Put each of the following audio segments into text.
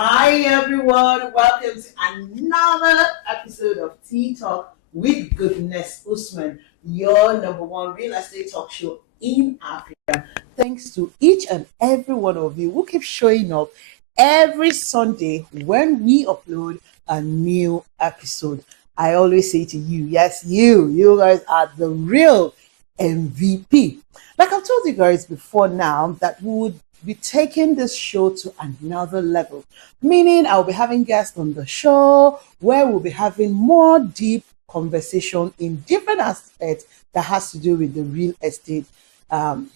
Hi everyone, welcome to another episode of Tea Talk with Goodness Usman, your number one real estate talk show in Africa. Thanks to each and every one of you who keep showing up every Sunday when we upload a new episode. I always say to you, yes, you guys are the real MVP. Like I've told you guys before now that we would be taking this show to another level, meaning I'll be having guests on the show where we'll be having more deep conversation in different aspects that has to do with the real estate, um,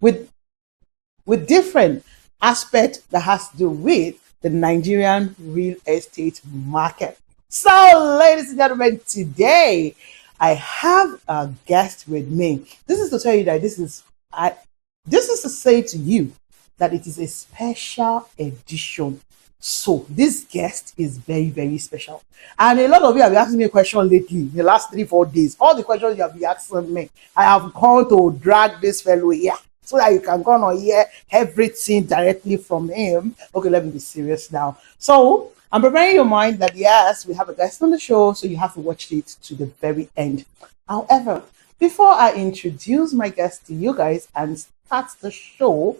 with different aspects that has to do with the Nigerian real estate market. So, ladies and gentlemen, today I have a guest with me. This is to tell you that this is to say to you that it is a special edition. So this guest is very, very special. And a lot of you have been asking me a question lately, in the last 3-4 days. All the questions you have been asking me, I have come to drag this fellow here so that you can go on hear everything directly from him. Okay, let me be serious now. So I'm preparing your mind that yes, we have a guest on the show, so you have to watch it to the very end. However, before I introduce my guest to you guys and start the show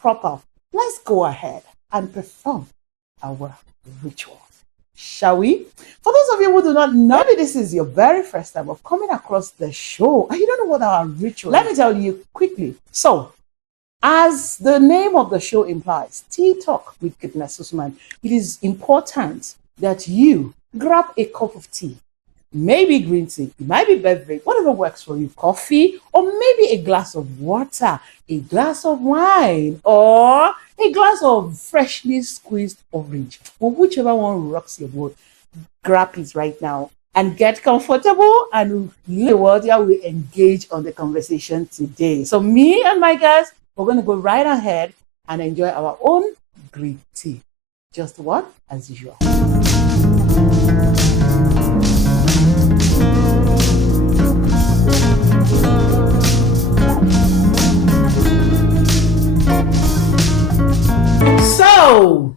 proper, let's go ahead and perform our rituals. Shall we? For those of you who do not know, maybe this is your very first time of coming across the show and you don't know what our ritual is. Let me tell you quickly. So, as the name of the show implies, Tea Talk with Goodness Usman, it is important that you grab a cup of tea, maybe green tea, it might be beverage, whatever works for you, coffee, or maybe a glass of water, a glass of wine, or a glass of freshly squeezed orange, or whichever one rocks your boat. Grab it right now and get comfortable, and the world will engage on the conversation today. So me and my guests, we're going to go right ahead and enjoy our own green tea. Just what? As usual. So,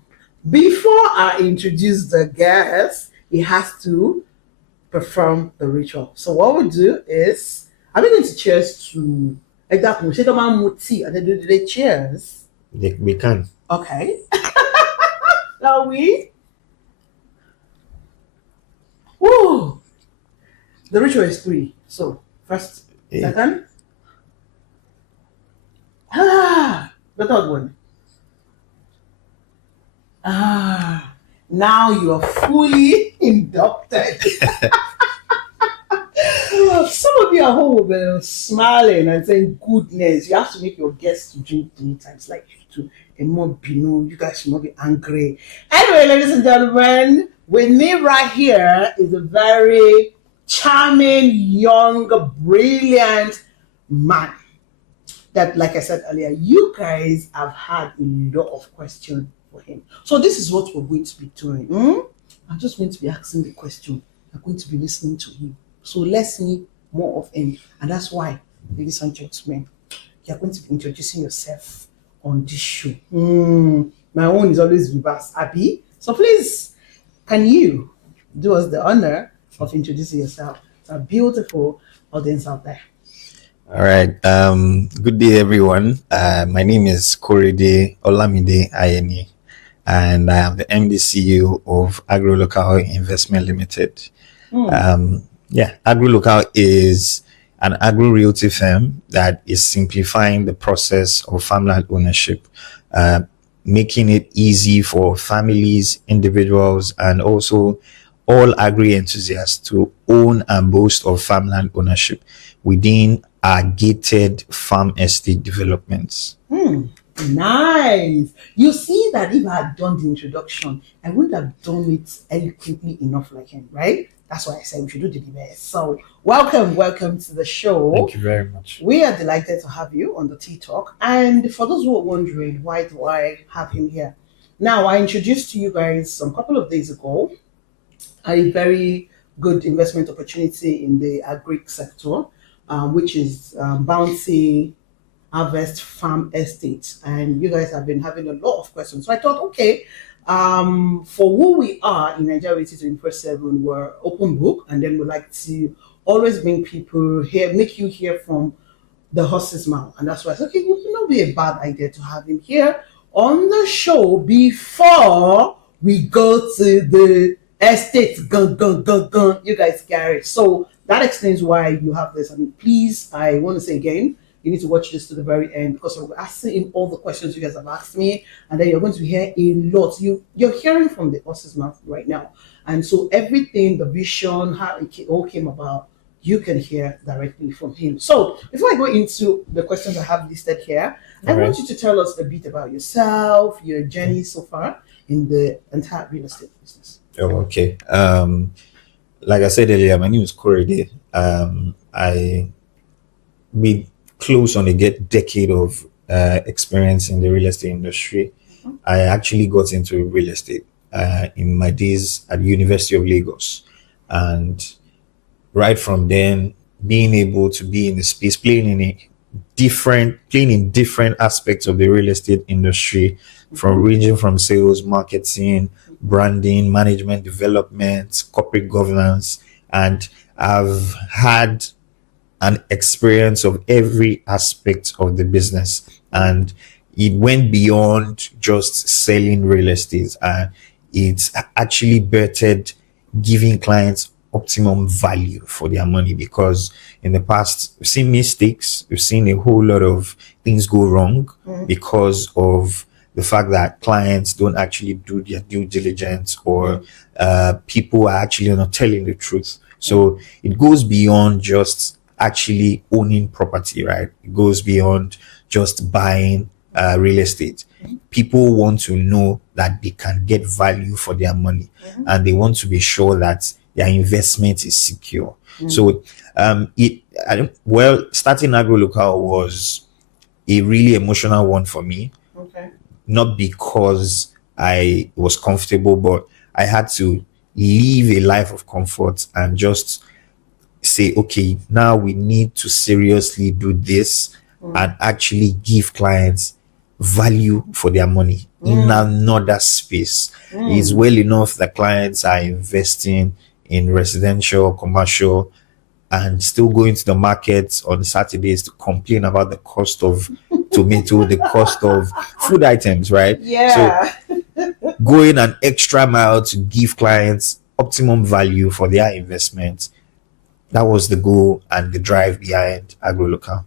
before I introduce the guest, he has to perform the ritual. So, what we do is, I'm going to cheers to exactly. And then do the cheers. We can. Okay. Shall we? Woo! The ritual is 3. So, first, second. The third one. Now you are fully inducted. Some of you at home will be smiling and saying, goodness, you have to make your guests to drink 3 times like you do. And more you guys should not be angry. Anyway, ladies and gentlemen, with me right here is a very charming, young, brilliant man that, like I said earlier, you guys have had a lot of questions for him. So this is what we're going to be doing. I'm just going to be asking the question. I'm going to be listening to him. So let's meet more of him. And that's why, ladies and gentlemen, you're going to be introducing yourself on this show. My own is always reverse, Abby. So please, can you do us the honor of introducing yourself to a beautiful audience out there? All right. Good day, everyone. My name is Korede Olamide Ayeni, and I am the MD CEO of Agro Local Investment Limited. Agro Local is an agro realty firm that is simplifying the process of farmland ownership, making it easy for families, individuals, and also all agri enthusiasts to own and boast of farmland ownership within our gated farm estate developments. Nice. You see that if I had done the introduction, I wouldn't have done it eloquently enough like him, right? That's why I said we should do the best. So welcome to the show. Thank you very much. We are delighted to have you on the Tea Talk. And for those who are wondering, why do I have him here? Now, I introduced to you guys a couple of days ago a very good investment opportunity in the Agric sector, which is Bounty Harvest Farm Estate. And you guys have been having a lot of questions. So I thought, okay, For who we are in Nigeria 24/7, we're open book, and then we like to always bring people here, make you hear from the horse's mouth. And that's why I said, okay, it would not be a bad idea to have him here on the show before we go to the estate. Gun, gun, gun, gun. You guys get it. So that explains why you have this. And please, I want to say again, you need to watch this to the very end because I'm asking him all the questions you guys have asked me, and then you're going to hear a lot. You're hearing from the horse's mouth right now. And so everything, the vision, how it all came about, you can hear directly from him. So before I go into the questions I have listed here, I want you to tell us a bit about yourself, your journey so far in the entire real estate business. Oh, okay. Like I said earlier, my name is Korede. I be close on a decade of experience in the real estate industry. I actually got into real estate in my days at the University of Lagos, and right from then, being able to be in the space, playing in different aspects of the real estate industry, ranging from sales, marketing, branding, management, development, corporate governance, and I've had an experience of every aspect of the business, and it went beyond just selling real estate. It's actually bettered giving clients optimum value for their money, because in the past we've seen mistakes, we've seen a whole lot of things go wrong because of the fact that clients don't actually do their due diligence, or people are actually not telling the truth. So it goes beyond just actually owning property, right? It goes beyond just buying real estate. People want to know that they can get value for their money, and they want to be sure that their investment is secure. So starting Agro Local was a really emotional one for me. Okay. Not because I was comfortable, but I had to live a life of comfort and just say, okay, now we need to seriously do this and actually give clients value for their money in another space. It's well enough that clients are investing in residential, commercial, and still going to the market on Saturdays to complain about the cost of tomato, the cost of food items, right? Yeah. So going an extra mile to give clients optimum value for their investment, that was the goal and the drive behind Agro Local.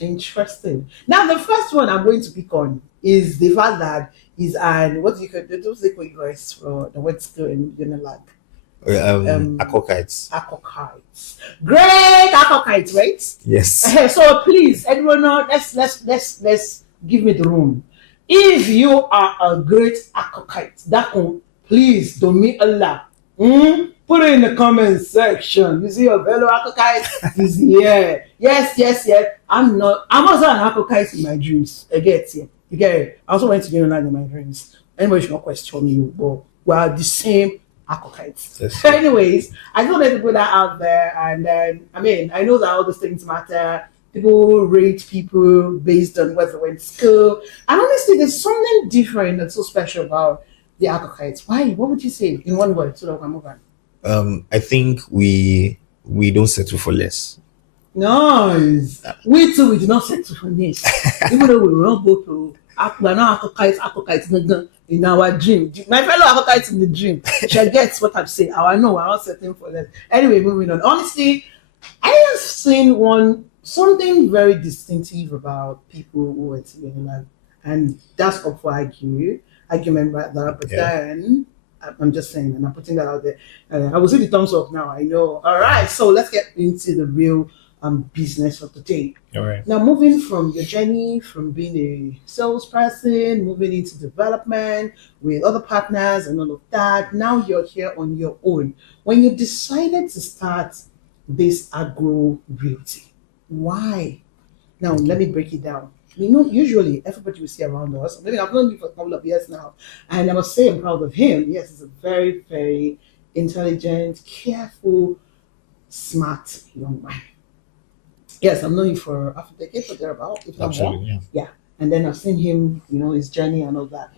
Interesting. Now, the first one I'm going to pick on is the fact that he's an, what do you call it? Those they call you guys for the word skill in Unilag. Acokites. Acokites. Great acokites, right? Yes. So please, everyone, let's give me the room. If you are a great acokite, that can please do me Allah. Put it in the comment section. You see your fellow acokite is here. Yes. I'm also an acokite in my dreams. I get it. You get it. I also went to Unilag in my dreams. Anybody should not question me, but we are the same acokites. Yes. So anyways, I just wanted to put that out there, and then I know that all these things matter. People rate people based on whether they went to school, and honestly, there's something different that's so special about the acokites. Why? What would you say in one word so that we can move on? I think we don't settle for less. Nice. We too, we do not settle for this. Even though we will not go to, we're not acokites in our dream. My fellow acokites in the dream, she gets what I'm saying. I know we're not settling for that. Anyway, moving on. Honestly, I have seen something very distinctive about people who were together, and that's up for argument right there. But then I'm just saying, and I'm putting that out there. I will see the thumbs up now. I know. All right, so let's get into the real business of the day. All right. Now, moving from your journey from being a salesperson, moving into development with other partners and all of that, now you're here on your own. When you decided to start this agro realty, why? Now, let me break it down. Usually everybody we see around us, maybe I've known you for a couple of years now, and I must say I'm proud of him. Yes, he's a very, very intelligent, careful, smart young man. Yes, I've known him for half a decade or thereabout, if not more. Absolutely, Yeah. And then I've seen him, his journey and all that.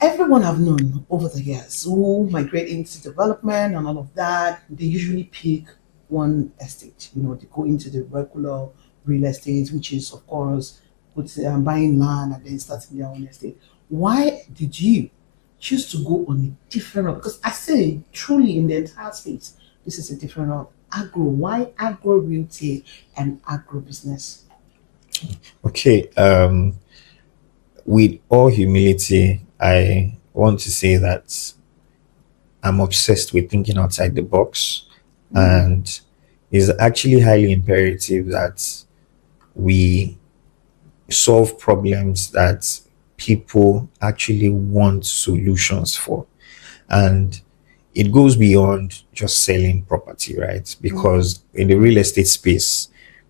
everyone I've known over the years who migrate into development and all of that, they usually pick one estate. They go into the regular real estate, which is, of course, buying land and then starting their own estate. Why did you choose to go on a different route? Because I say, truly, in the entire space, this is a different route. Agro. Why agro realty and agro business? Okay. With all humility, I want to say that I'm obsessed with thinking outside the box, and it's actually highly imperative that we solve problems that people actually want solutions for. And it goes beyond just selling property, right? Because in the real estate space,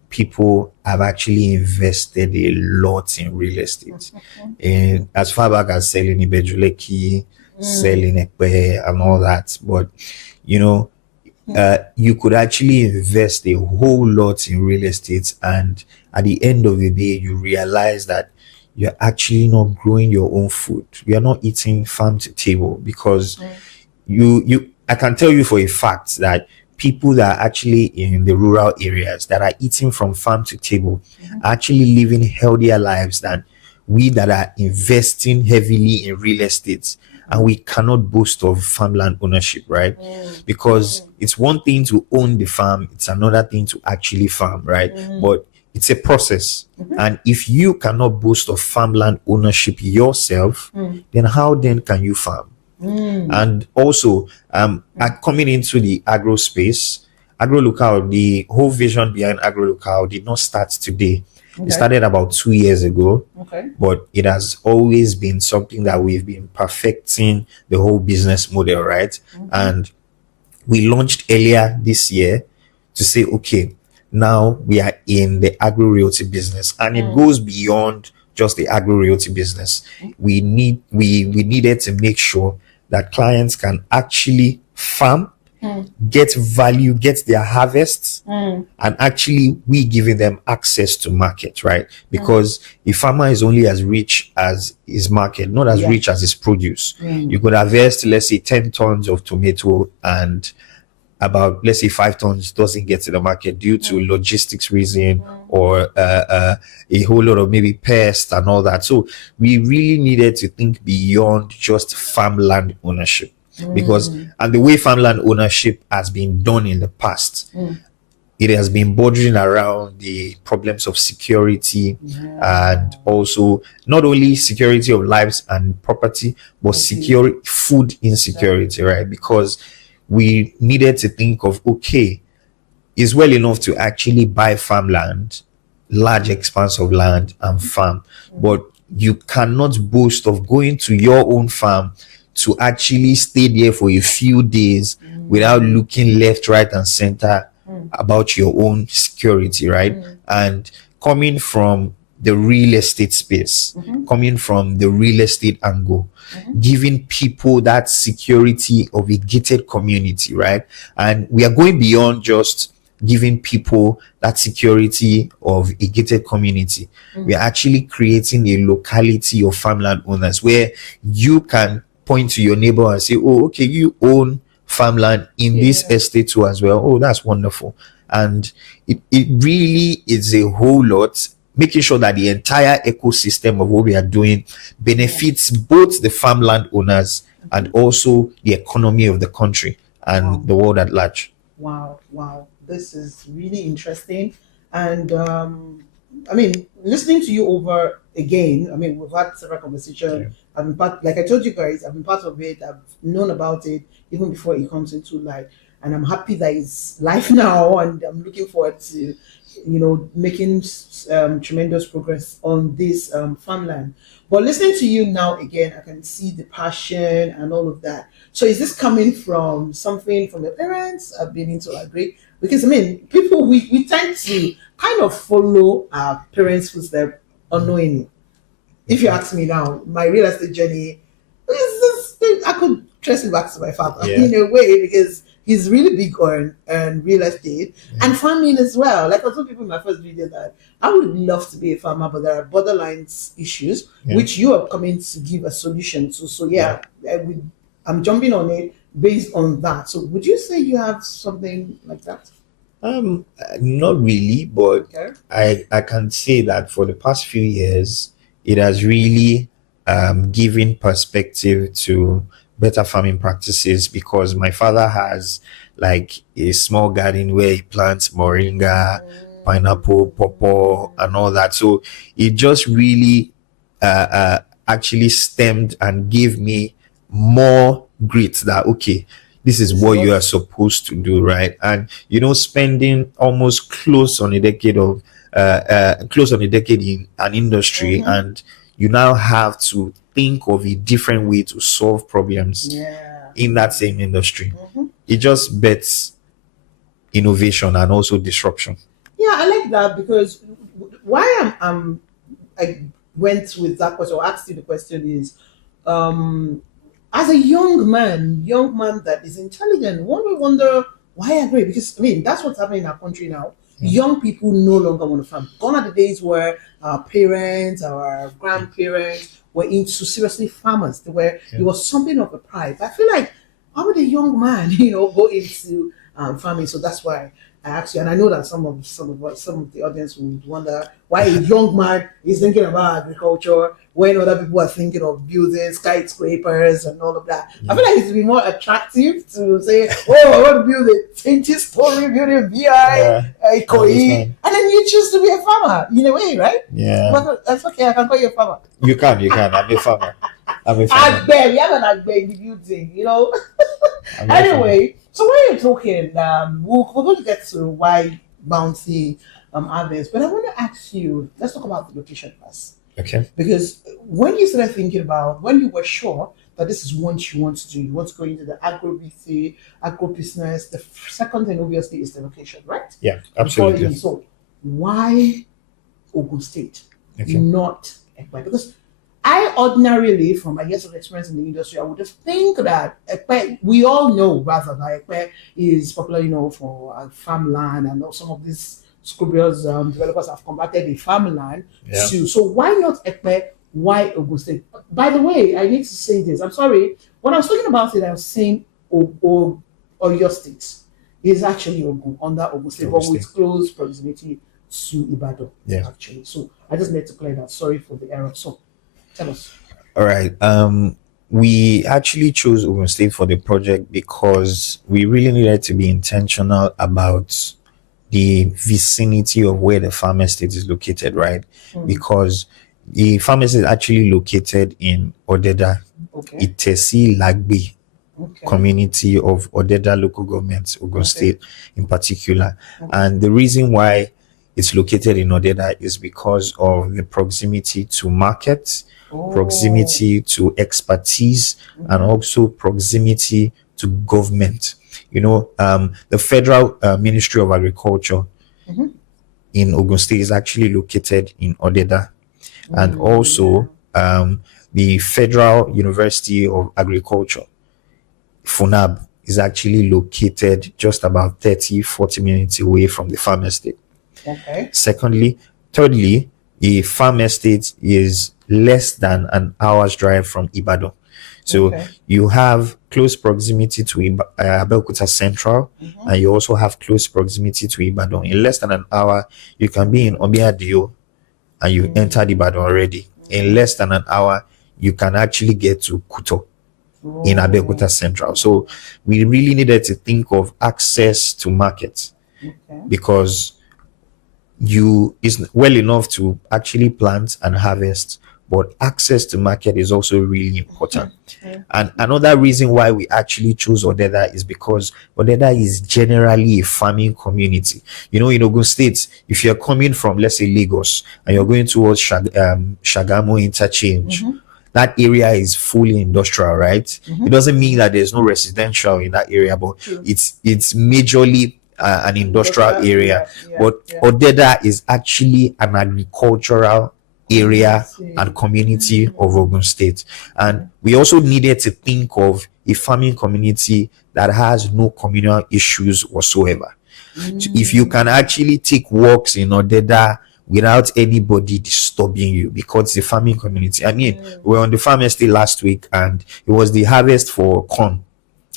people have actually invested a lot in real estate. And as far back as selling Ibejuleki, selling Ekpe and all that. But you know, you could actually invest a whole lot in real estate, and at the end of the day you realize that you're actually not growing your own food. You're not eating farm to table, because you I can tell you for a fact that people that are actually in the rural areas that are eating from farm to table are actually living healthier lives than we that are investing heavily in real estate, and we cannot boast of farmland ownership, right? Because it's one thing to own the farm, it's another thing to actually farm, right? But it's a process. And if you cannot boast of farmland ownership yourself, then how then can you farm? And also, coming into the agro space, agro local, the whole vision behind agro local did not start today. It started about 2 years ago, but it has always been something that we've been perfecting the whole business model, right? And we launched earlier this year to say, okay, now we are in the agro realty business, and it goes beyond just the agro realty business. We needed to make sure that clients can actually farm, get value, get their harvests, and actually we giving them access to market, right? Because a farmer is only as rich as his market, not as rich as his produce. You could harvest, let's say, 10 tons of tomato, and about, let's say, 5 tons doesn't get to the market due to logistics reason, or a whole lot of maybe pests and all that. So we really needed to think beyond just farmland ownership, because and the way farmland ownership has been done in the past, it has been bordering around the problems of security, and also not only security of lives and property, but security, food insecurity, right? Because we needed to think of, okay, it's well enough to actually buy farmland, large expanse of land, and farm, but you cannot boast of going to your own farm to actually stay there for a few days without looking left, right, and center about your own security, right? And coming from the real estate space, coming from the real estate angle, giving people that security of a gated community, right? And we are going beyond just giving people that security of a gated community. We are actually creating a locality of farmland owners where you can point to your neighbor and say, oh, okay, you own farmland in this estate too as well. Oh, that's wonderful. And it really is a whole lot, making sure that the entire ecosystem of what we are doing benefits both the farmland owners and also the economy of the country and the world at large. Wow. This is really interesting. And I mean, listening to you over again, I mean, we've had several conversations. I've been part, like I told you guys, I've been part of it. I've known about it even before it comes into life. And I'm happy that it's live now, and I'm looking forward to, making tremendous progress on this farmland. But listening to you now again, I can see the passion and all of that. So is this coming from something from your parents? I've been into Agric, because I mean, people we tend to kind of follow our parents' footsteps unknowingly. If you ask me now, my real estate journey is I could trace it back to my father in a way, because he's really big on real estate and farming as well. Like I told people in my first video that I would love to be a farmer, but there are borderline issues which you are coming to give a solution to. So I'm jumping on it based on that. So would you say you have something like that? Not really, but I can say that for the past few years, it has really given perspective to better farming practices, because my father has like a small garden where he plants moringa, pineapple, pawpaw, and all that. So it just really actually stemmed and gave me more grit that okay, this is what you are supposed to do, right? And spending almost close on a decade in an industry, and you now have to think of a different way to solve problems in that same industry. It just bets innovation and also disruption. Yeah, I like that, because why I went with that question or asked you the question is, as a young man that is intelligent, one will wonder why agree? Because I mean that's what's happening in our country now. Young people no longer want to farm. Gone are the days where our parents, our grandparents were into seriously farmers. It was something of a pride. But I feel like how would a young man, go into farming? So that's why I asked you, and I know that some of the audience would wonder why a young man is thinking about agriculture when other people are thinking of building skyscrapers and all of that. I feel like it's been more attractive to say, "Oh, I want to build a 20-story building, VI, Koi," and then you choose to be a farmer in a way, right? Yeah, but that's okay. I can call you a farmer. You can. I'm a farmer. Agbe, we have an Agbe in the building, Anyway, so when you're talking, we're going to get to why bouncy harvest, but I want to ask you, let's talk about the location first. Okay. Because when you started thinking about, when you were sure that this is what you want to do, you want to go into the agro business, the second thing obviously is the location, right? Yeah, absolutely. So why Ogun State, not Ekpe? Because I ordinarily, from my years of experience in the industry, I would just think that Ekpe, we all know rather that Ekpe is popular, for farmland, and some of these scrupulous developers have converted the farmland to. So why not Ekpe? Why Ogun State? By the way, I need to say this. I'm sorry. When I was talking about it, I was saying your state is actually Ogun, under Ogun State, but with close proximity to Ibadan. Yeah. Actually. So I just need to clear that. Sorry for the error. So tell us. All right. We actually chose Ogun State for the project because we really needed to be intentional about the vicinity of where the farm estate is located, right? Because the farm estate is actually located in Odeda, Itesi-Alagbe community of Odeda local government, Ogun State in particular. And the reason why it's located in Odeda is because of the proximity to markets, proximity to expertise, and also proximity to government. The Federal Ministry of Agriculture in Ogun State is actually located in Odeda, and also the Federal University of Agriculture, FUNAB, is actually located just about 30-40 minutes away from the farm estate. Thirdly, the farm estate is less than an hour's drive from Ibadan. So you have close proximity to Abeokuta Central, and you also have close proximity to Ibadan. In less than an hour, you can be in Omiadio and you entered Ibadan already. In less than an hour, you can actually get to Kuto in Abeokuta Central. So we really needed to think of access to markets because it's well enough to actually plant and harvest, but access to market is also really important. And another reason why we actually chose Odeda is because Odeda is generally a farming community. In Ogun State, if you're coming from, let's say, Lagos, and you're going towards Shagamu interchange, that area is fully industrial, right? It doesn't mean that there's no residential in that area, but it's majorly an industrial area. But Odeda is actually an agricultural area and community of Ogun State. And we also needed to think of a farming community that has no communal issues whatsoever. So if you can actually take walks in Odeda without anybody disturbing you, because it's a farming community. I mean, we were on the farm estate last week and it was the harvest for corn.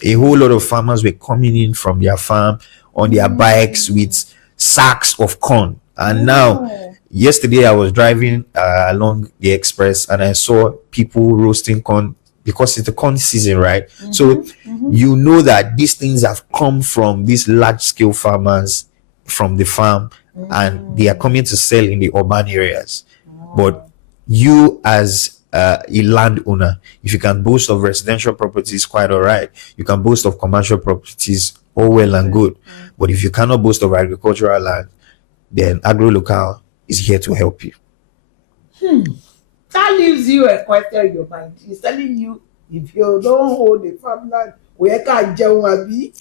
A whole lot of farmers were coming in from their farm on their bikes with sacks of corn. And now, yesterday I was driving along the express and I saw people roasting corn because it's the corn season, right? So you know that these things have come from these large scale farmers from the farm and they are coming to sell in the urban areas. But you as a landowner, if you can boast of residential properties, quite all right. You can boast of commercial properties, all well and good. But if you cannot boast of agricultural land, then Agro Local is here to help you. That leaves you a question in your mind. He's telling you, if you don't hold the farmland, where can you be?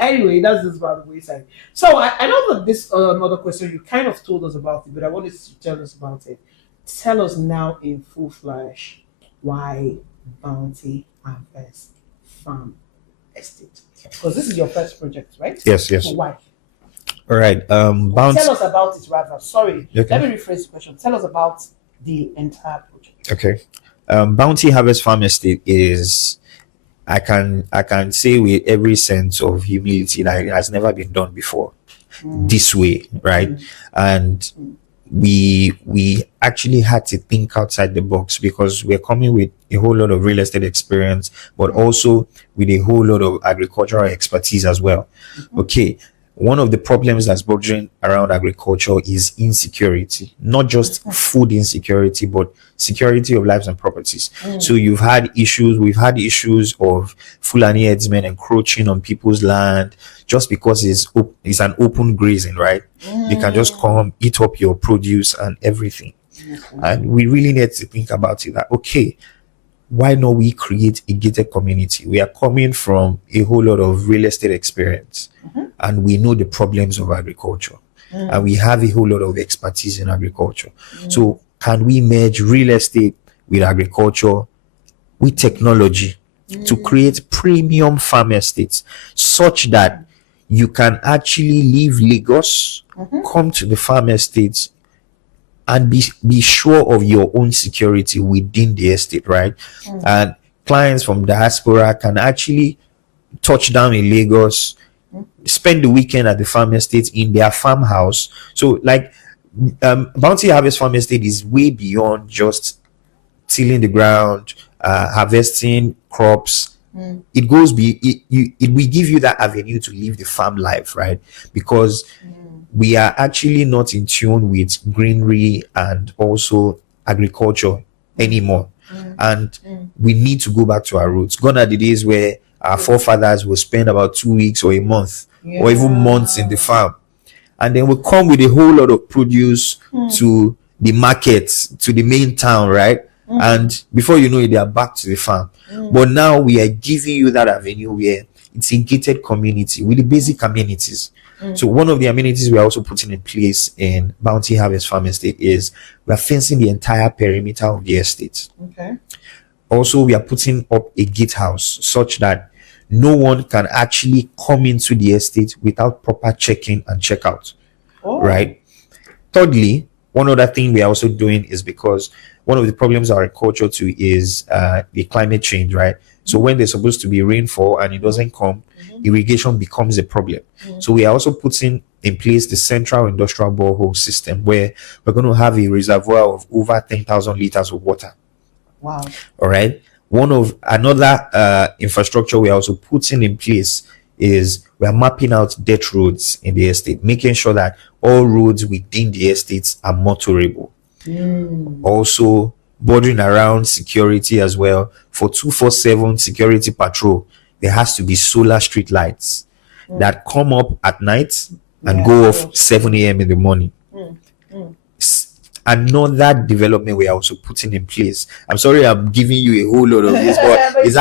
Anyway, that's just by the wayside. So I know that this another question you kind of told us about it, but I wanted to tell us about it. Tell us now in full flash why Bounty Harvest Farm Estate. Because this is your first project, right? Yes. So why? All right. Bounty. Tell us about it rather. Sorry. Okay. Let me rephrase the question. Tell us about the entire project. Okay. Bounty Harvest Farm Estate is, I can say with every sense of humility, that it has never been done before this way, right? And we actually had to think outside the box because we're coming with a whole lot of real estate experience, but also with a whole lot of agricultural expertise as well. Okay. One of the problems that's bordering around agriculture is insecurity, not just food insecurity, but security of lives and properties. So we've had issues of Fulani herdsmen encroaching on people's land just because it's an open grazing, right? They can just come, eat up your produce and everything. And we really need to think about it that, okay, why not we create a gated community? We are coming from a whole lot of real estate experience and we know the problems of agriculture and we have a whole lot of expertise in agriculture. So can we merge real estate with agriculture, with technology to create premium farm estates such that you can actually leave Lagos, come to the farm estates and be sure of your own security within the estate, right? And clients from diaspora can actually touch down in Lagos, spend the weekend at the farm estate in their farmhouse. So like Bounty Harvest Farm Estate is way beyond just tilling the ground, harvesting crops. It goes it will give you that avenue to live the farm life, right? Because we are actually not in tune with greenery and also agriculture anymore. And we need to go back to our roots. Gone are the days where our forefathers will spend about 2 weeks or a month or even months in the farm. And then we come with a whole lot of produce to the markets, to the main town, right? And before you know it, they are back to the farm. But now we are giving you that avenue where it's a gated community with the basic amenities. So one of the amenities we are also putting in place in Bounty Harvest Farm Estate is we are fencing the entire perimeter of the estate. Okay. Also, we are putting up a gatehouse such that no one can actually come into the estate without proper check-in and check-out. Right? Thirdly, one other thing we are also doing is because one of the problems of agriculture too is the climate change, right? So when there's supposed to be rainfall and it doesn't come, irrigation becomes a problem. So we are also putting in place the central industrial borehole system where we're going to have a reservoir of over 10,000 liters of water. Wow. All right. Another infrastructure we are also putting in place is we are mapping out dirt roads in the estate, making sure that all roads within the estates are motorable. Also bordering around security as well. For 24/7 security patrol, there has to be solar street lights that come up at night and go off 7 a.m. in the morning. Another development we are also putting in place. I'm sorry I'm giving you a whole lot of this, but it's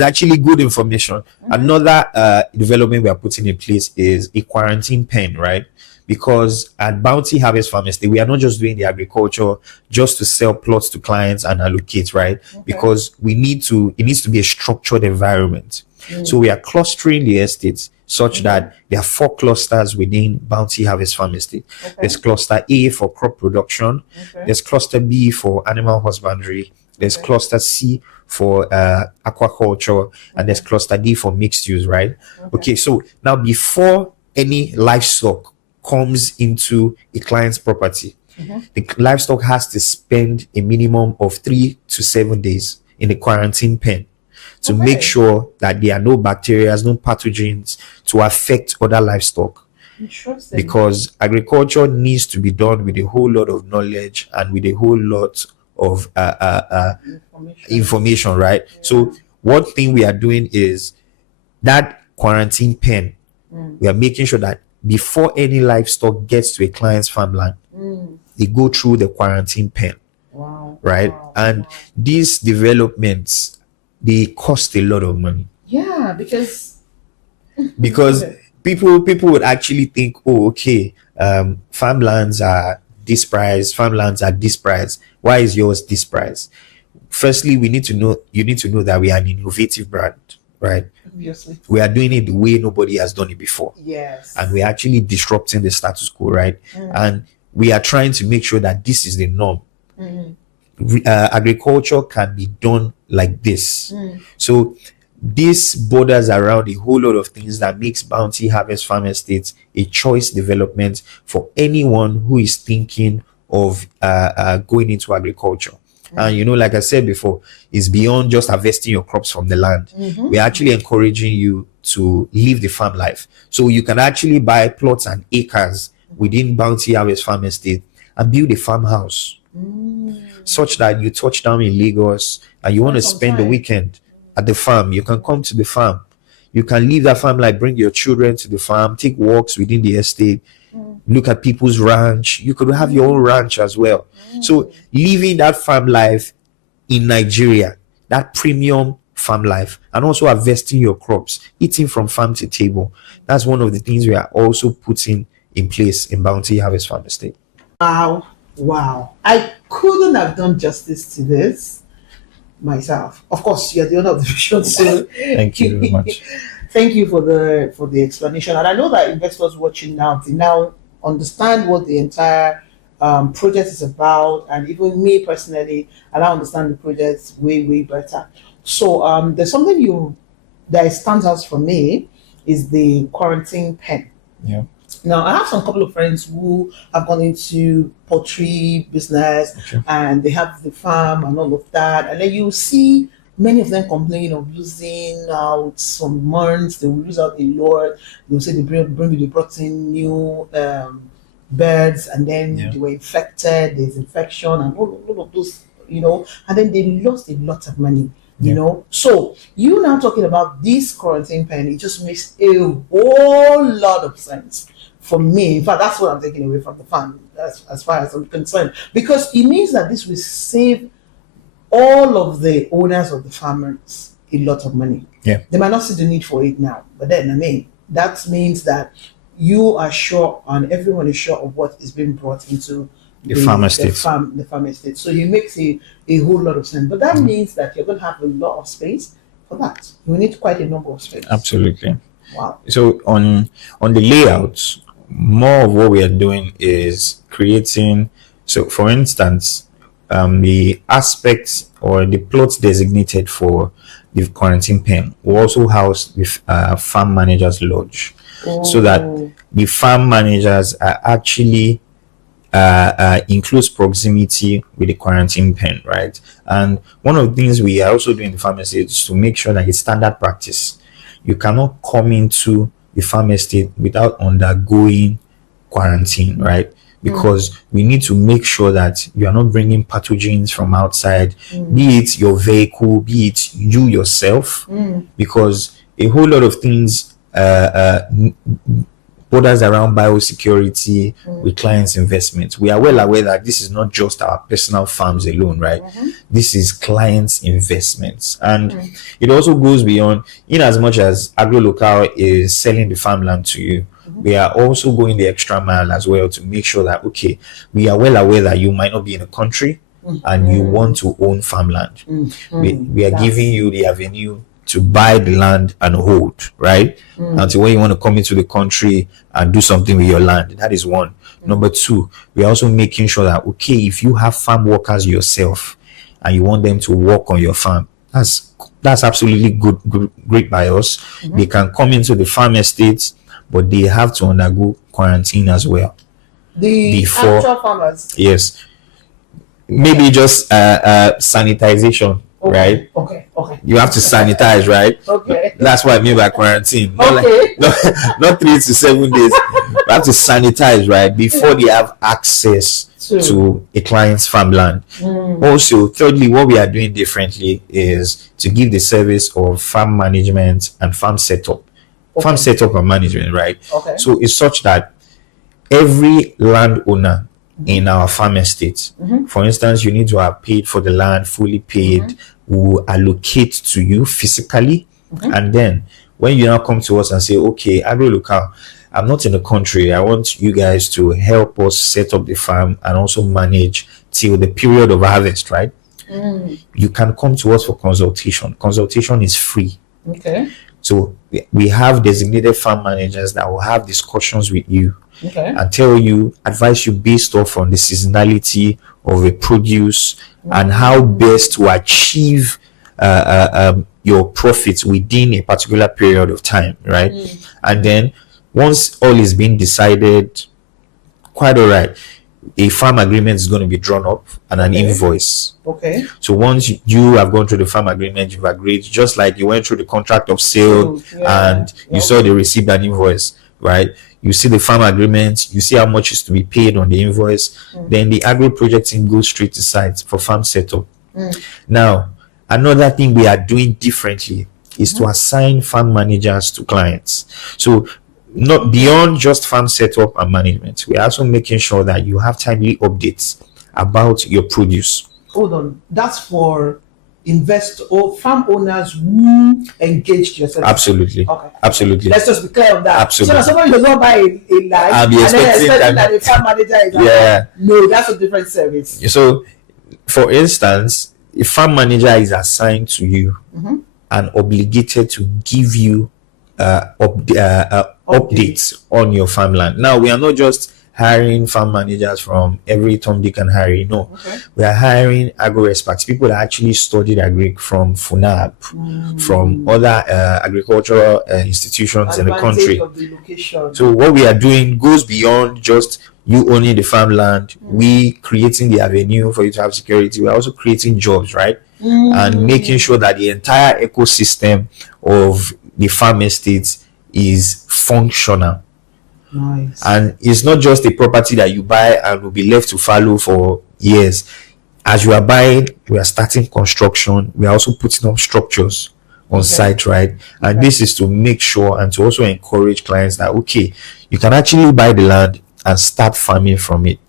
actually good information. Another development we are putting in place is a quarantine pen, right? because at Bounty Harvest Farm Estate, we are not just doing the agriculture just to sell plots to clients and allocate, right? Because it needs to be a structured environment. So we are clustering the estates such that there are 4 clusters within Bounty Harvest Farm Estate. There's cluster A for crop production. There's cluster B for animal husbandry. There's cluster C for aquaculture, and there's cluster D for mixed use, right? Okay, so now before any livestock comes into a client's property, the livestock has to spend a minimum of 3 to 7 days in the quarantine pen to make sure that there are no bacteria, no pathogens to affect other livestock. Interesting. Because agriculture needs to be done with a whole lot of knowledge and with a whole lot of information, right? So one thing we are doing is that quarantine pen, we are making sure that before any livestock gets to a client's farmland, they go through the quarantine pen. Right? And these developments, they cost a lot of money. Yeah, because people would actually think, oh, okay, farmlands are this price, why is yours this price? Firstly, you need to know that we are an innovative brand, right? Obviously, we are doing it the way nobody has done it before. Yes. And we're actually disrupting the status quo, right? And we are trying to make sure that this is the norm. Agriculture can be done like this. So this borders around a whole lot of things that makes Bounty Harvest Farm Estates a choice development for anyone who is thinking of going into agriculture. And like I said before, it's beyond just harvesting your crops from the land. We're actually encouraging you to live the farm life. So you can actually buy plots and acres within Bounty Harvest Farm Estate and build a farmhouse, such that you touch down in Lagos and you want to spend the weekend at the farm. You can come to the farm. You can leave that farm life, bring your children to the farm, take walks within the estate, look at people's ranch. You could have your own ranch as well. So living that farm life in Nigeria, that premium farm life, and also harvesting your crops, eating from farm to table, that's one of the things we are also putting in place in Bounty Harvest Farm Estate. Wow. I couldn't have done justice to this myself. Of course, you're the owner of the vision, so Thank you very much. Thank you for the explanation. And I know that investors watching now, they now understand what the entire project is about, and even me personally, I now understand the project way better. So there's something that stands out for me is the quarantine pen. Yeah. Now, I have some couple of friends who have gone into poultry business, and they have the farm and all of that. And then you see many of them complain of losing out some months. They will lose out a lot. They'll say they brought in new birds, and then they were infected. There's infection and all of those, and then they lost a lot of money. So you now talking about this quarantine pen, it just makes a whole lot of sense for me. In fact, that's what I'm taking away from the farm, as far as I'm concerned, because it means that this will save all of the owners of the farmers a lot of money. They might not see the need for it now, but then that means that you are sure, and everyone is sure of what is being brought into the farm estate. The farm estate. So it makes a whole lot of sense. But that means that you're going to have a lot of space for that. You need quite a number of space. Absolutely. Wow. So on the layouts, more of what we are doing is creating. So for instance, the aspects or the plots designated for the quarantine pen will also house the farm manager's lodge, so that the farm managers are actually in close proximity with the quarantine pen, right? And one of the things we are also doing in the farm estate is to make sure that it's standard practice. You cannot come into the farm estate without undergoing quarantine, right? Because we need to make sure that you are not bringing pathogens from outside, be it your vehicle, be it you yourself, because a whole lot of things borders around biosecurity with clients' investments. We are well aware that this is not just our personal farms alone, right? This is clients' investments. And it also goes beyond, in as much as agro local is selling the farmland to you, we are also going the extra mile as well to make sure that, okay, we are well aware that you might not be in the country and you want to own farmland. We are giving you the avenue to buy the land and hold, right? Until when you want to come into the country and do something with your land. That is one. Number two, we are also making sure that, okay, if you have farm workers yourself and you want them to work on your farm, that's absolutely great by us. They can come into the farm estates, but they have to undergo quarantine as well. Before actual farmers? Yes. Maybe just sanitization. Right? Okay. You have to sanitize, right? Okay. That's what I mean by quarantine. Okay. Not 3 to 7 days. You have to sanitize, right? Before they have access to a client's farmland. Also, thirdly, what we are doing differently is to give the service of farm management and farm setup. Farm setup and management, right? Okay. So it's such that every landowner in our farm estate, for instance, you need to have paid for the land, fully paid, will allocate to you physically. And then when you now come to us and say, okay, agro local, I'm not in the country, I want you guys to help us set up the farm and also manage till the period of harvest, right? You can come to us for consultation is free. Okay. So we have designated farm managers that will have discussions with you and tell you, advise you based off on the seasonality of a produce and how best to achieve your profits within a particular period of time, right? And then once all is being decided, quite all right, a farm agreement is going to be drawn up and an invoice. Okay. So once you have gone through the farm agreement, you've agreed, just like you went through the contract of sale and you saw the receipt and invoice, right? You see the farm agreement, you see how much is to be paid on the invoice. Then the agro project team goes straight to site for farm setup. Now, another thing we are doing differently is to assign farm managers to clients. So not beyond just farm setup and management, we're also making sure that you have timely updates about your produce. Hold on, that's for investors or farm owners who engaged yourself. Absolutely. Okay. Absolutely. Let's just be clear on that. Absolutely. So somebody does not buy a land I'll be and then expecting that a farm manager is no, that's a different service. So for instance, a farm manager is assigned to you and obligated to give you updates on your farmland. Now, we are not just hiring farm managers from every Tom, Dick and Harry. No, we are hiring agro experts, people that actually studied Agric from FUNAB, from other agricultural institutions in the country. So what we are doing goes beyond just you owning the farmland, we creating the avenue for you to have security. We're also creating jobs, right? And making sure that the entire ecosystem of the farm estates is functional. Nice. And it's not just a property that you buy and will be left to fallow for years. As you are buying, we are starting construction. We are also putting up structures on site, right? And this is to make sure and to also encourage clients that, okay, you can actually buy the land and start farming from it.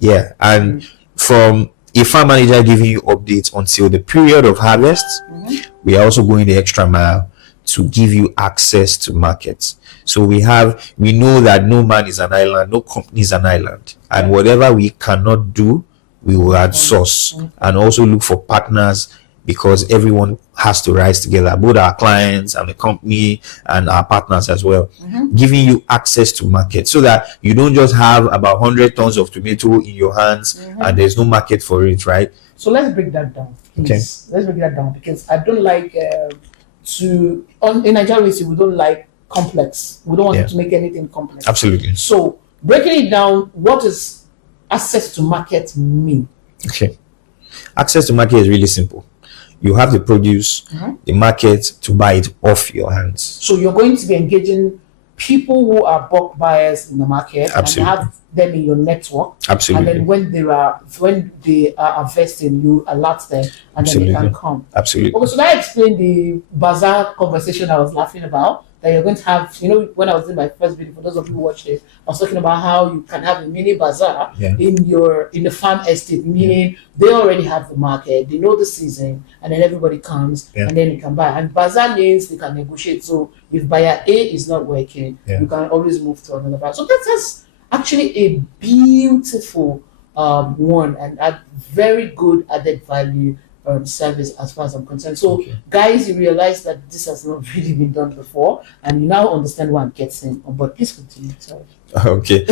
Yeah. And from a farm manager giving you updates until the period of harvest, we are also going the extra mile to give you access to markets. So we know that no man is an island, no company is an island, and whatever we cannot do, we will outsource and also look for partners, because everyone has to rise together, both our clients and the company and our partners as well, giving you access to market so that you don't just have about 100 tons of tomato in your hands and there's no market for it, right? So let's break that down, please. Let's break that down, because I don't like in Nigeria we don't like complex. We don't want to make anything complex. Absolutely. So breaking it down, what does access to market mean? Okay. Access to market is really simple. You have the produce, the market to buy it off your hands. So you're going to be engaging people who are bulk buyers in the market. Absolutely. And have them in your network. Absolutely. And then when they are investing, you alert them and then they can come. Absolutely. Okay, so that explained the bazaar conversation I was laughing about. that you're going to have, when I was in my first video, for those of you who watched it, I was talking about how you can have a mini bazaar in the farm estate, meaning they already have the market, they know the season, and then everybody comes and then you can buy. And bazaar means they can negotiate. So if buyer A is not working, you can always move to another buyer. So that's actually a beautiful one and a very good added value service as far as I'm concerned. So guys, you realize that this has not really been done before, and you now understand why I'm getting on. But please continue. Sorry. Okay.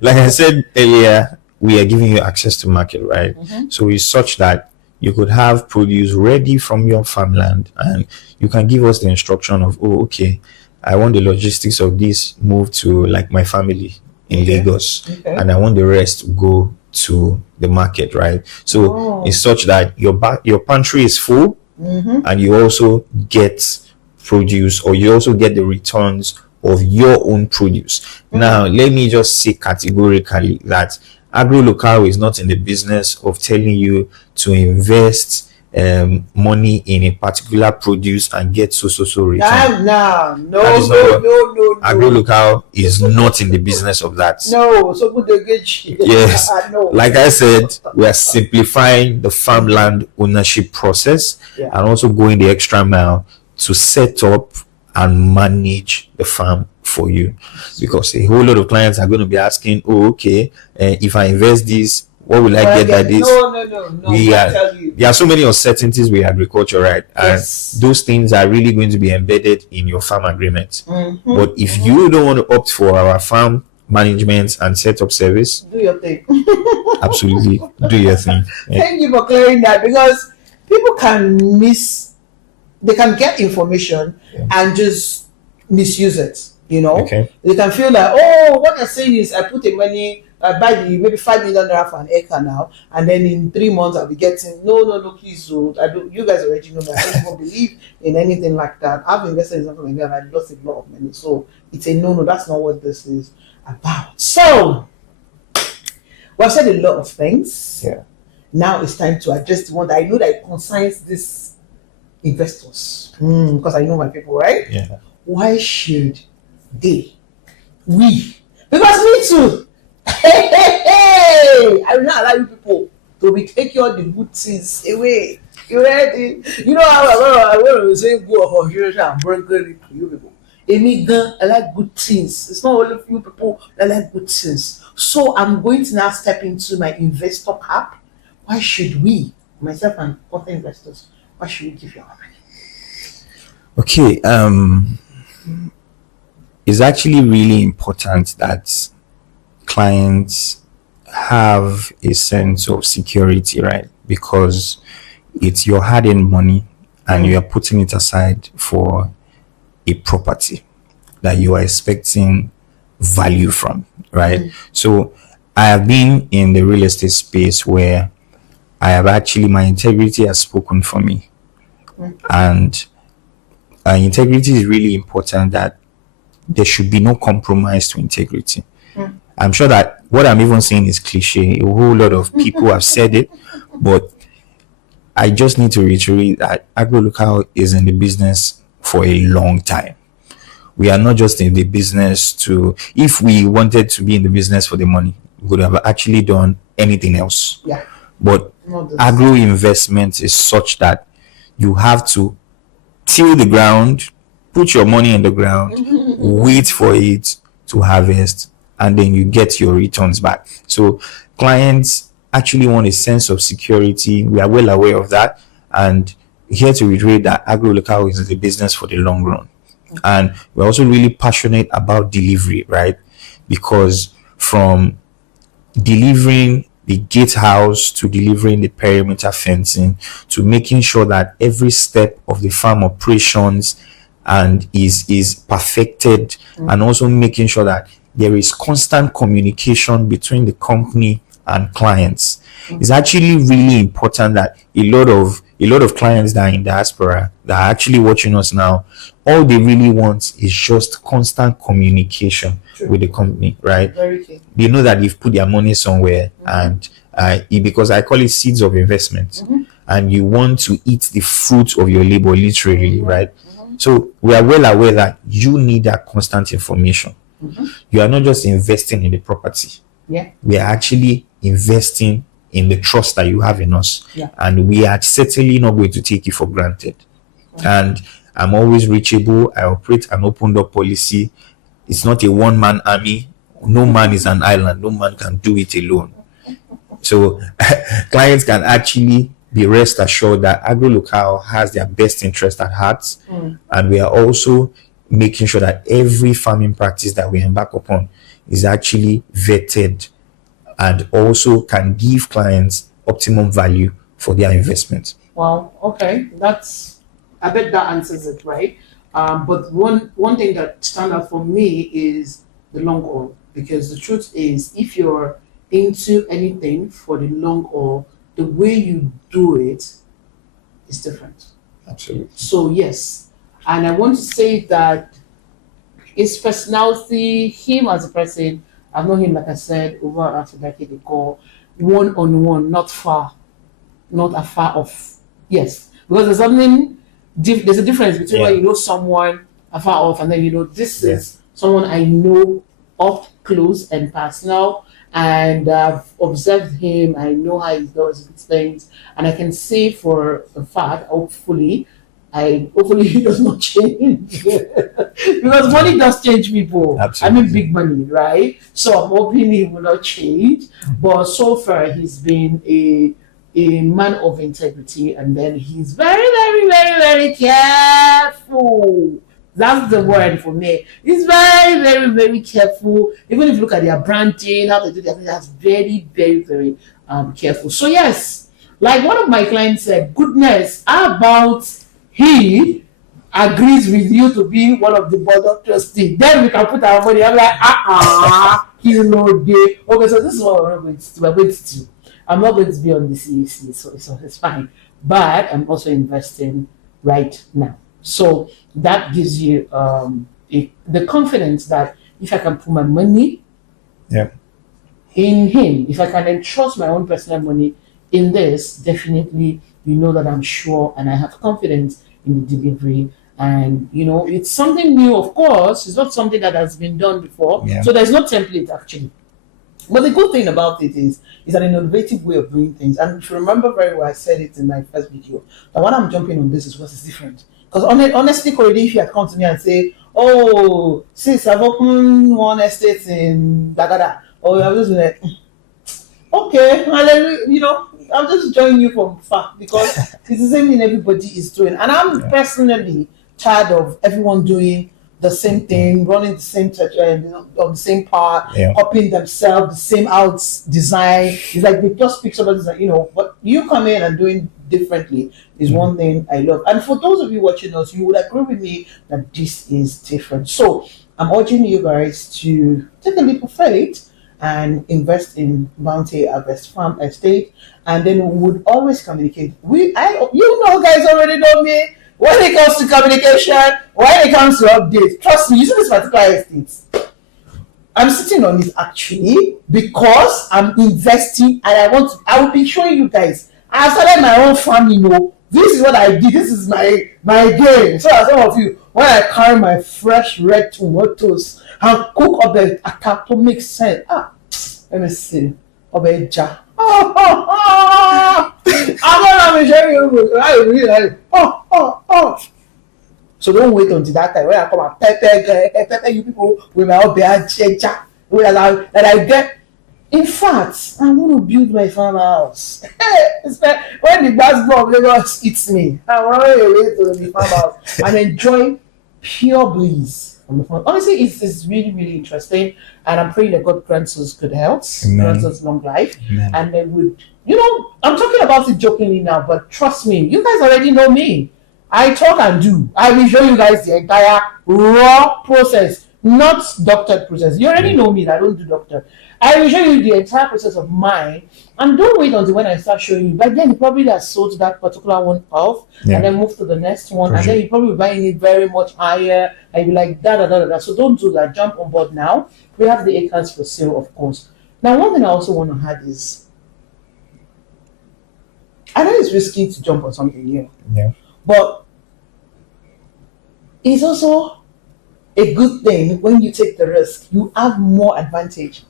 Like I said earlier, we are giving you access to market, right? So it's such that you could have produce ready from your farmland, and you can give us the instruction of, oh, okay, I want the logistics of this move to like my family in Lagos, and I want the rest to go to the market, right? So it's such that your pantry is full, and you also get produce, or you also get the returns of your own produce. Now, let me just say categorically that AgroLocal is not in the business of telling you to invest money in a particular produce and get so return. No. AgroLocal is not in the business of that. No, so good engage. Yes, like I said, we are simplifying the farmland ownership process and also going the extra mile to set up and manage the farm for you, because a whole lot of clients are going to be asking, oh, okay, if I invest this, what will I get by this? No. There are so many uncertainties with agriculture, right? And those things are really going to be embedded in your farm agreement. But if you don't want to opt for our farm management and setup service, do your thing. Absolutely, do your thing. Thank you for clearing that, because people can they can get information and just misuse it. They can feel like, oh, what they're saying is I put the money, I buy the maybe $5 million for an acre now, and then in 3 months I'll be getting no, please. So you guys already know that I don't believe in anything like that. I've invested in something like that and I lost a lot of money. So it's a no, that's not what this is about. So we've said a lot of things. Now it's time to address the one that I know that it concerns these investors. Because I know my people, right? Why should we? Because me too. Hey, I will not allow you people to be taking all the good things away. You ready? You know how I will say go for and bring good to you people. I like good things. It's not only few people that like good things. So I'm going to now step into my investor cap. Why should we, myself and other investors, why should we give you our money? Okay, it's actually really important that clients have a sense of security, right? Because it's your hard-earned money and you are putting it aside for a property that you are expecting value from, right? So I have been in the real estate space where I have actually, my integrity has spoken for me. And integrity is really important, that there should be no compromise to integrity. I'm sure that what I'm even saying is cliche. A whole lot of people have said it, but I just need to reiterate that AgroLocal is in the business for a long time. We are not just in the business to, if we wanted to be in the business for the money, we would have actually done anything else. But agro investment is such that you have to till the ground, put your money in the ground, wait for it to harvest, and then you get your returns back. So clients actually want a sense of security. We are well aware of that, and here to reiterate that AgroLocal is in the business for the long run. And we're also really passionate about delivery, right? Because from delivering the gatehouse to delivering the perimeter fencing to making sure that every step of the farm operations and is perfected, and also making sure that there is constant communication between the company and clients. It's actually really important that a lot of clients that are in diaspora that are actually watching us now, all they really want is just constant communication with the company, right? They know that they've put their money somewhere, and because I call it seeds of investment, and you want to eat the fruit of your labor, literally, right? So we are well aware that you need that constant information. You are not just investing in the property. Yeah. We are actually investing in the trust that you have in us. Yeah. And we are certainly not going to take it for granted. And I'm always reachable. I operate an open door policy. It's not a one-man army. No man is an island. No man can do it alone. So clients can actually be rest assured that AgroLocal has their best interest at heart. And we are also making sure that every farming practice that we embark upon is actually vetted and also can give clients optimum value for their investment. Wow, okay. I bet that answers it, right? But one thing that stands out for me is the long haul, because the truth is, if you're into anything for the long haul, the way you do it is different. Absolutely. So yes, and I want to say that his personality, him as a person, I've known him, like I said, over after a decade ago, one-on-one, not afar off. Yes, because there's something, there's a difference between when you know someone afar off and then this is someone I know up close and personal, and I've observed him. I know how he does his things, and I can say for a fact, hopefully he does not change because money does change people. Absolutely. I mean, big money, right? So I'm hoping he will not change. But so far, he's been a man of integrity, and then he's very, very, very, very careful. That's the word for me. He's very, very, very careful. Even if you look at their branding, how they do their thing, that's very, very, very careful. So yes, like one of my clients said, goodness, how about he agrees with you to be one of the board of trustees? Then we can put our money. I'm like, he know day. Okay, so this is what we're going to do. We're going to do. I'm not going to be on the CAC, so it's fine. But I'm also investing right now. So that gives you the confidence that if I can put my money in him, if I can entrust my own personal money in this, definitely that I'm sure and I have confidence in the delivery. And it's something new, of course. It's not something that has been done before. So there's no template actually. But the good thing about it is an innovative way of doing things. And if you remember very well, I said it in my first video, that when I'm jumping on this is what is different. Because honestly, Corey, if you had come to me and say, oh, sis, I've opened one estate in Dagada, or I'm just like, okay, I'll just join you from far, because it's the same thing everybody is doing. And I'm personally tired of everyone doing the same thing, running the same church, on the same part, copying themselves, the same out design. It's like they just pick somebody's but you come in and doing differently is one thing I love. And for those of you watching us, you would agree with me that this is different. So I'm urging you guys to take a leap of faith and invest in Bounty Harvest Farm Estate, and then we would always communicate. Guys already know me. When it comes to communication, when it comes to updates, trust me, using this particular estate, I'm sitting on it actually because I'm investing, and I will be showing you guys. I started my own farm, this is what I did, this is my game. So as some of you, when I carry my fresh red tomatoes and cook up the attack to make sense. Let me see. Obeja. I'm gonna show you. I really like. So don't wait until that time when I come and pepper you people with my obeja. That I get. In fact, I'm going to build my farmhouse. When the basketball of Lagos eats me, I'm running away to the farmhouse and enjoy pure bliss on the farm. Honestly, it's really, really interesting. And I'm praying that God grants us good health, grants us long life. Amen. And they would, I'm talking about it jokingly now, but trust me, you guys already know me. I talk and do. I will show you guys the entire raw process, not doctored process. You already know me that I don't do doctor. I will show you the entire process of mine, and don't wait until when I start showing you. But then you probably have sold that particular one off, and then move to the next one, and then you probably buying it very much higher, and you're like da. So don't do that. Jump on board now. We have the acres for sale, of course. Now, one thing I also want to add is, I know it's risky to jump on something new, but it's also a good thing when you take the risk. You have more advantage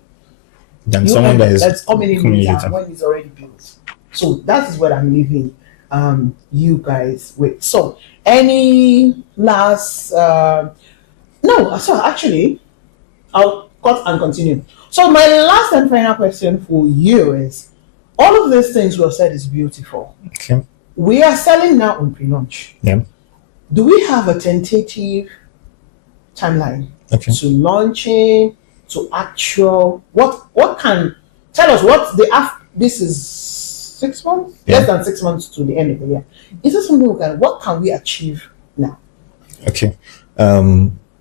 than someone that's coming in coming later later. when it's already built. So that is what I'm leaving you guys with. So any last no, so actually I'll cut and continue. So my last and final question for you is, all of these things we have said is beautiful. Okay. We are selling now on pre-launch. Yeah. Do we have a tentative timeline to launching, to actual? What can tell us what this is 6 months? Yeah. Less than 6 months to the end of the year. Is this something what can we achieve now? Okay.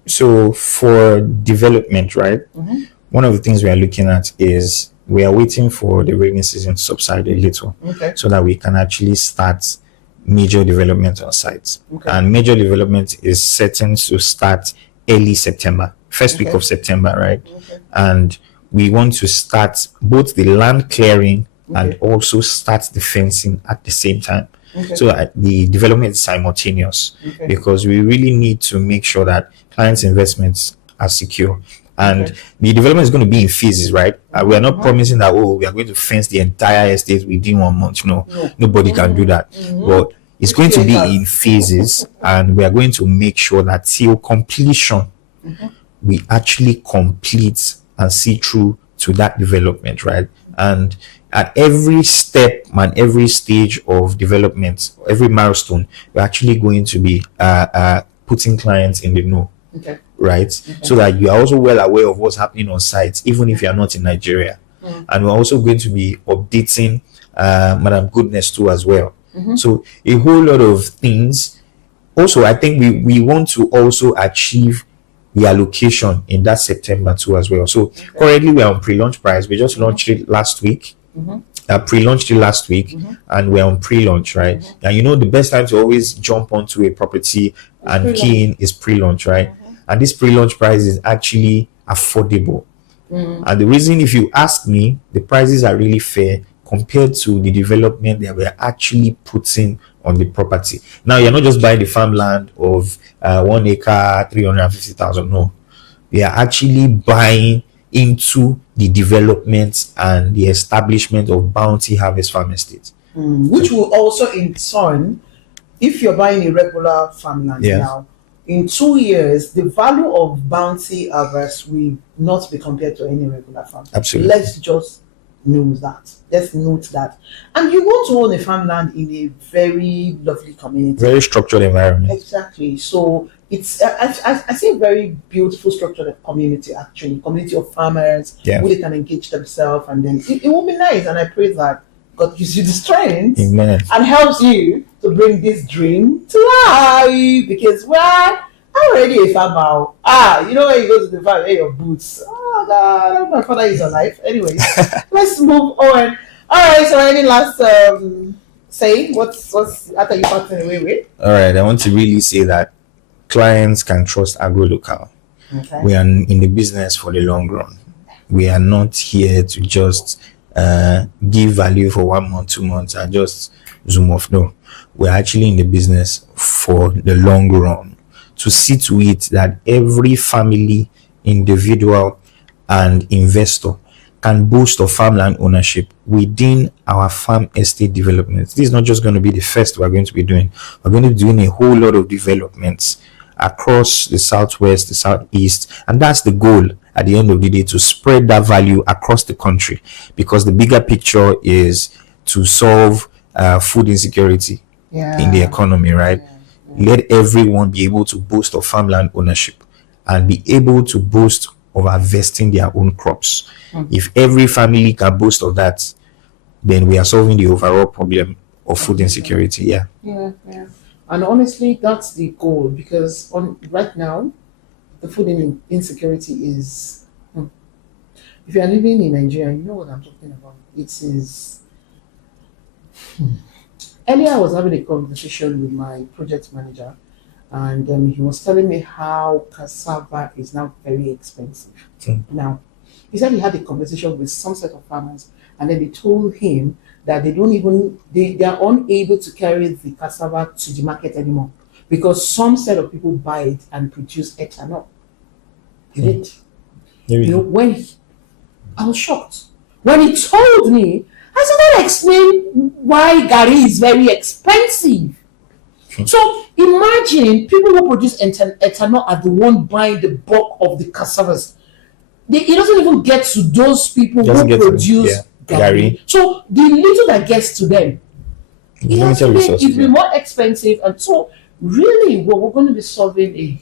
So for development, right? Mm-hmm. One of the things we are looking at is we are waiting for the rainy season to subside a little, Okay. so that we can actually start major development on sites. Okay. And major development is certain to start early September, first week Okay. of September, right? Okay. And we want to start both the land clearing and Okay. also start the fencing at the same time. Okay. So the development is simultaneous, Okay. because we really need to make sure that clients' investments are secure. And Okay. the development is going to be in phases, right? We are not Mhm. promising that, we are going to fence the entire estate within 1 month. No, No. nobody can do that. Mhm. But it's going to be Yes. in phases, and we are going to make sure that till completion, we actually complete and see through to that development, right? And at every step and every stage of development, every milestone, we're actually going to be putting clients in the know. Okay. Right? So that you are also well aware of what's happening on sites, even if you are not in Nigeria. And we're also going to be updating Madam Goodness too as well. So a whole lot of things. Also, I think we want to also achieve the allocation in that September too as well. So currently we are on pre-launch price. We just launched it last week. Pre-launched it last week, and we're on pre-launch, right? And the best time to always jump onto a property and key in is pre-launch, right? And this pre-launch price is actually affordable. And the reason, if you ask me, the prices are really fair compared to the development that we're actually putting on the property. Now, you're not just buying the farmland of 1 acre, 350,000. No, we are actually buying into the development and the establishment of Bounty Harvest Farm Estate. Which will also, in turn, if you're buying a regular farmland now, in 2 years, the value of Bounty Harvest will not be compared to any regular farm. Absolutely. Let's just know that. Let's note that. And you want to own a farmland in a very lovely community. Very structured environment. Exactly. So it's I see a very beautiful structured community, actually. Community of farmers where they can engage themselves, and then it will be nice. And I pray that God gives you the strength and helps you to bring this dream to life. Because I'm already a farmer. When you go to the farm, your boots. Oh God, my father is alive. Anyways, let's move on. All right. So any last say? What's after you passing away with? All right. I want to really say that clients can trust Agro Local. Okay. We are in the business for the long run. We are not here to just give value for 1 month, 2 months, and just zoom off. No, we're actually in the business for the long run, to see to it that every family, individual, and investor can boast of farmland ownership within our farm estate developments. This is not just going to be the first we're going to be doing. We're going to be doing a whole lot of developments across the southwest, the southeast, and that's the goal at the end of the day, to spread that value across the country, because the bigger picture is to solve food insecurity in the economy, right? Let everyone be able to boast of farmland ownership and be able to boast of harvesting their own crops. If every family can boast of that, then we are solving the overall problem of food insecurity. Yeah. And honestly, that's the goal, because right now, the food insecurity is. If you are living in Nigeria, you know what I'm talking about. It is. Earlier, I was having a conversation with my project manager, and he was telling me how cassava is now very expensive. Now, he said he had a conversation with some set of farmers, and then they told him that they are unable to carry the cassava to the market anymore, because some set of people buy it and produce ethanol. You did. When I was shocked. When he told me, I said, that explain why Gary is very expensive. So imagine people who produce ethanol are the one buying the bulk of the cassavas. It doesn't even get to those people who produce Gary. So the little that gets to them, it will be more expensive. And so really what we're going to be solving a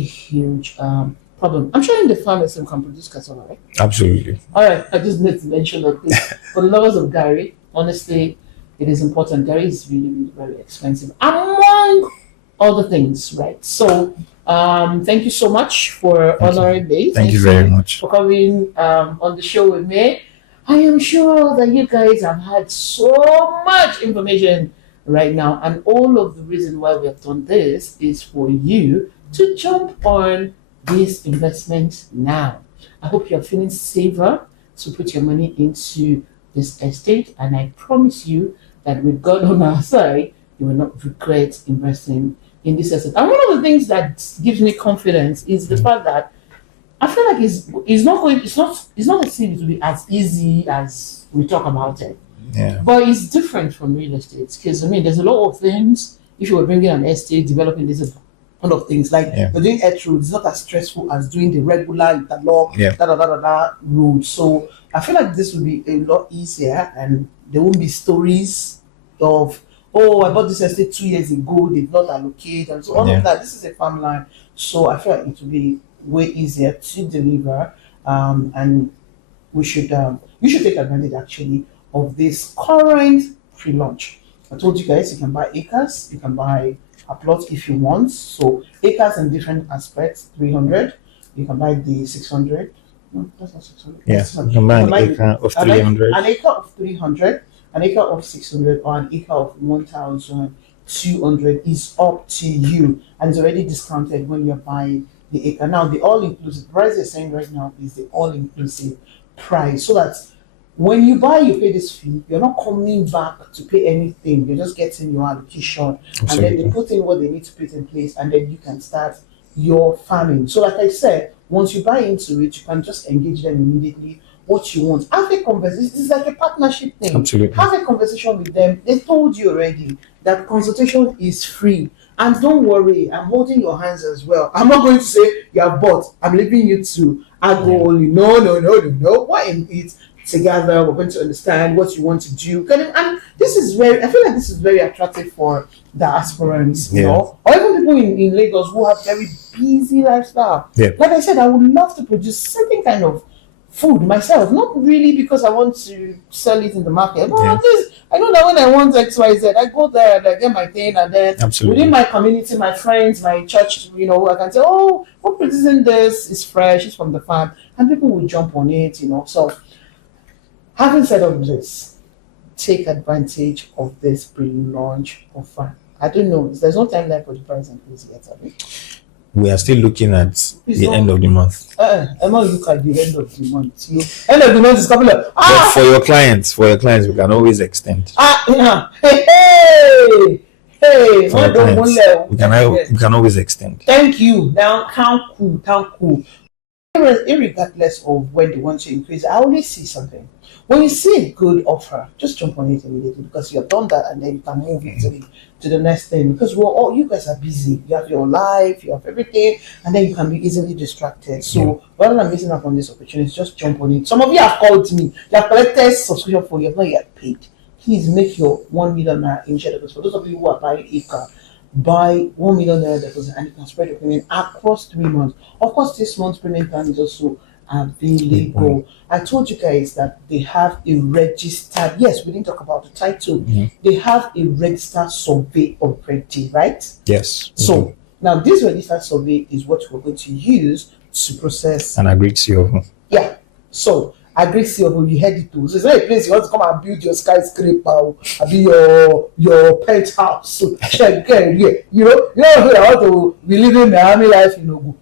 huge problem. I'm sure in the farmers can produce cassava, right? Absolutely. All right, I just need to mention that for the lovers of Gary, honestly, it is important. Gary is really very expensive, among other things, right? So, thank you so much for honoring me. Thank you very much for coming on the show with me. I am sure that you guys have had so much information right now, and all of the reason why we have done this is for you to jump on this investment now. I hope you're feeling safer to put your money into this estate, and I promise you that with God on our side, you will not regret investing in this estate. And one of the things that gives me confidence is the fact that I feel like it's not as if it will be as easy as we talk about it. Yeah. But it's different from real estate, because there's a lot of things. If you were bringing an estate, developing this, a lot of things like doing earth road is not as stressful as doing the regular interlock road. So I feel like this will be a lot easier, and there won't be stories of, oh, I bought this estate 2 years ago, they've not allocated, and so all of that. This is a farmland, so I feel like it will be way easier to deliver, and you should take advantage actually of this current pre-launch. I told you guys you can buy acres, you can buy a plot if you want. So acres in different aspects, 300. You can buy the 600. No, that's not 600. Yeah, you can buy an acre of 300. An acre of 300, an acre of 600, or an acre of 1,200 is up to you, and it's already discounted when you're buying the acre. Now, the all-inclusive price they're saying right now is the all-inclusive price, so that when you buy, you pay this fee. You're not coming back to pay anything. You're just getting your allocation, and then they put in what they need to put in place, and then you can start your farming. So, like I said, once you buy into it, you can just engage them immediately. What you want, have a conversation. It's like a partnership thing. Absolutely. Have a conversation with them. They told you already that consultation is free. And don't worry, I'm holding your hands as well. I'm not going to say you have bought. I'm leaving you to agro only. No. Why in it? Together, we're going to understand what you want to do. And this is I feel like this is very attractive for diasporans, you know, or even people in Lagos who have very busy lifestyle. Yeah. Like I said, I would love to produce certain kind of food myself, not really because I want to sell it in the market, but at least I know that when I want XYZ, I go there and I get my thing, and then within my community, my friends, my church, I can say, oh, we're producing this, it's fresh, it's from the farm, and people will jump on it, So having said all this, take advantage of this pre-launch offer. I don't know, there's no timeline for the price increase yet, have we? We are still looking at the end of the month. I'm not looking at the end of the month. End of the month is coming up. But for your clients, we can always extend. Hey! For your clients, we can always extend. Thank you. Now, how cool. Irregardless of when they want to increase, I always see something. When you see a good offer, just jump on it immediately, because you have done that, and then you can move to the next thing. Because you guys are busy. You have your life, you have everything, and then you can be easily distracted. So rather than missing out on this opportunity, just jump on it. Some of you have called me. You have collected subscription for you have not yet paid. Please make your 1 million naira in share deposit. For those of you who are buying ACRE, buy 1 million naira deposit, and you can spread your payment across 3 months. Of course, this month's payment plan is also available. I told you guys that they have a registered, yes, we didn't talk about the title. They have a registered survey already, right? Yes. So now this registered survey is what we're going to use to process an Agric CofO. Yeah. So Agric CofO, you heard it too. So it's not a place you want to come and build your skyscraper or be your penthouse. So check again, you don't want to be living the army life in Ogun.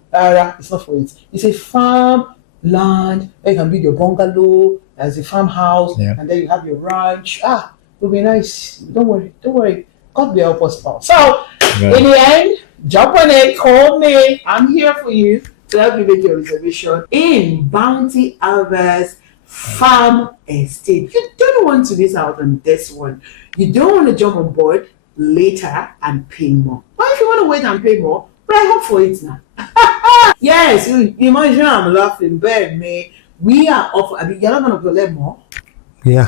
It's not for it. It's a farm land where you can build your bungalow as a farmhouse, and then you have your ranch. It'll be nice. Don't worry. God will help us all. So, in the end, jump on it, call me. I'm here for you to help you make your reservation in Bounty Harvest Farm Estate. You don't want to miss out on this one. You don't want to jump on board later and pay more. But if you want to wait and pay more, I hope for it now. Yes, you imagine I'm laughing, but me, we are off. I mean, you're not going to collect more. Yeah.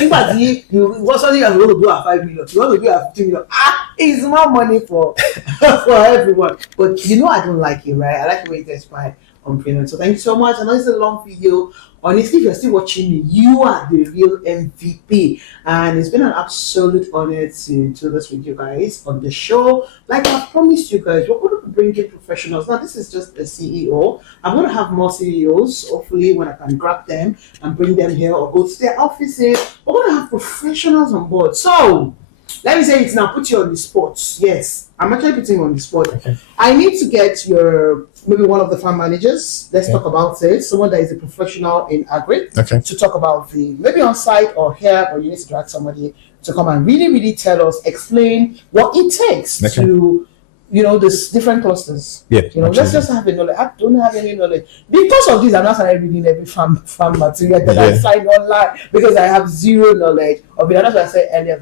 In fact, you what something you're going to do at 5 million, you want to do at 15 million. It's more money for everyone. But you know, I don't like it, right? I like the way it expired on PRELAUNCH. So thank you so much. I know it's a long video. Honestly, if you're still watching me, you are the real MVP. And it's been an absolute honor to do this with you guys on the show. Like I've promised you guys, we're going to bring in professionals. Now, this is just a CEO. I'm going to have more CEOs, hopefully, when I can grab them and bring them here or go to their offices. We're going to have professionals on board. So, let me say it now, put you on the spot. Yes, I'm actually putting you on the spot. Okay. I need to get maybe one of the farm managers. Let's talk about it. Someone that is a professional in Agric to talk about maybe on site or here, or you need to drag somebody to come and really, really tell us, explain what it takes to, this different clusters. Yeah, let's just have a knowledge. I don't have any knowledge. Because of this, I'm not started reading every farm material that I find online because I have zero knowledge of it. And that's what I said earlier,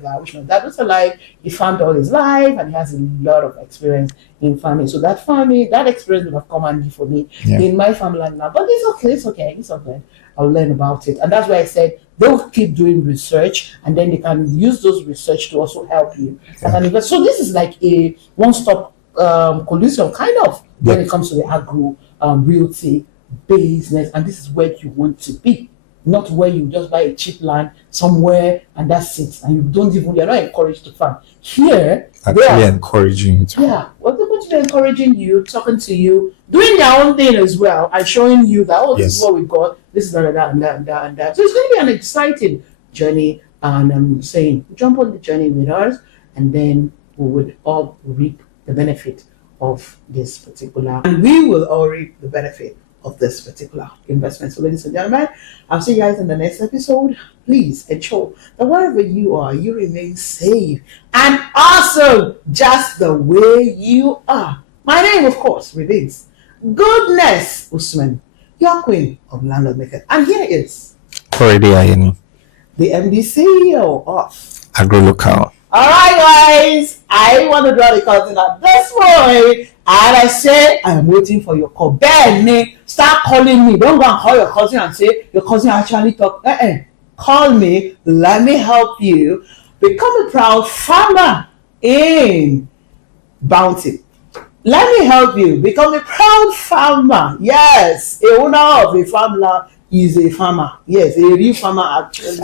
that was like he farmed all his life and he has a lot of experience in farming. So that experience would have come handy for me in my farmland now. But it's okay. I'll learn about it. And that's why I said they'll keep doing research and then they can use those research to also help you. Yeah. So this is like a one-stop collusion kind of when it comes to the agro realty business, and this is where you want to be, not where you just buy a cheap land somewhere and that's it, and you're not encouraged to farm. Here actually encouraging you to they're going to be encouraging you, talking to you, doing their own thing as well, and showing you that this is what we got, this is that and that. So it's going to be an exciting journey, and I'm saying jump on the journey with us, and then we would all reap the benefit of this particular, and we will all reap the benefit of this particular investment. So ladies and gentlemen, I'll see you guys in the next episode. Please ensure that wherever you are, you remain safe and awesome just the way you are. My name, of course, remains Goodness Usman, your queen of landlord maker. And here is the MD CEO of Agro Local. All right, guys, I want to draw the curtain at this point, and I say I am waiting for your call. Benny, start calling me. Don't go and call your cousin and say your cousin actually talk. Call me. Let me help you become a proud farmer in Bounty. Let me help you become a proud farmer. Yes, a owner of a farmland is a farmer. Yes, a real farmer actually.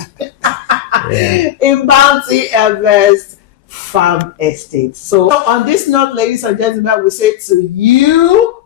In Bounty Harvest Farm Estate. So on this note, ladies and gentlemen, we say to you,